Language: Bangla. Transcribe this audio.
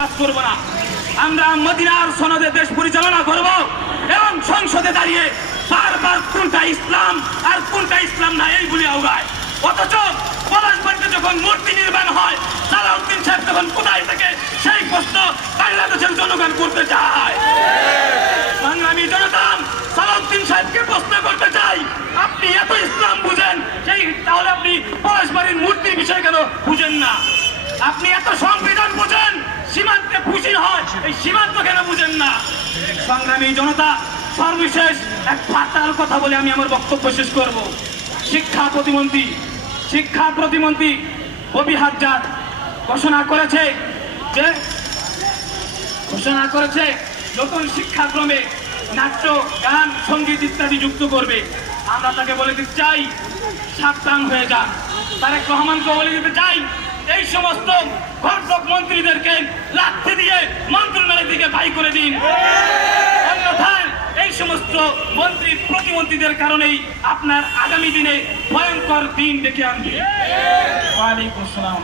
কাজ করব না। আমরা মদিনার সনদে দেশ পরিচালনা করব এবং সংসদে দাঁড়িয়ে বারবার কোনটা ইসলাম আর কোনটা ইসলাম না এই বলে আওড়ায়। অথচ পলাশবাড়িতে যখন মূর্তি নির্মাণ হয় সালাউদ্দিন সাহেব তখন কোথায় থেকে সেই প্রশ্ন বাংলাদেশের জনগণ করতে চায়। সংগ্রামী জনতা, সালাউদ্দিন সাহেবকে প্রশ্ন করতে চাই, আপনি এত ইসলাম বুঝেন সেই তাহলে আপনি পলাশবাড়ির মূর্তির বিষয় কেন বুঝেন না? আপনি এত সংবিধান বুঝেন, সীমান্তে খুশি হয় এই সীমান্ত কেন বুঝেন না? সংগ্রামী জনতা, সর্বশেষ এক ফাটাল কথা বলে আমি আমার বক্তব্য শেষ করব। শিক্ষা প্রতিমন্ত্রী ববি হাজ্জাদ ঘোষণা করেছে নতুন শিক্ষাক্রমে নাট্য, গান, সঙ্গীত ইত্যাদি যুক্ত করবে। আমরা তাকে বলে দিতে চাই সাবধান হয়ে যান। তারেক রহমানকে বলে দিতে চাই এই সমস্ত ঘটক মন্ত্রীদেরকে লাথি দিয়ে মন্ত্রণালয় থেকে বাই করে দিন, অন্যথায় এই সমস্ত মন্ত্রী প্রতিমন্ত্রীদের কারণেই আপনার আগামী দিনে ভয়ঙ্কর দিন ডেকে আনবে। ওয়ালাইকুম আসসালাম।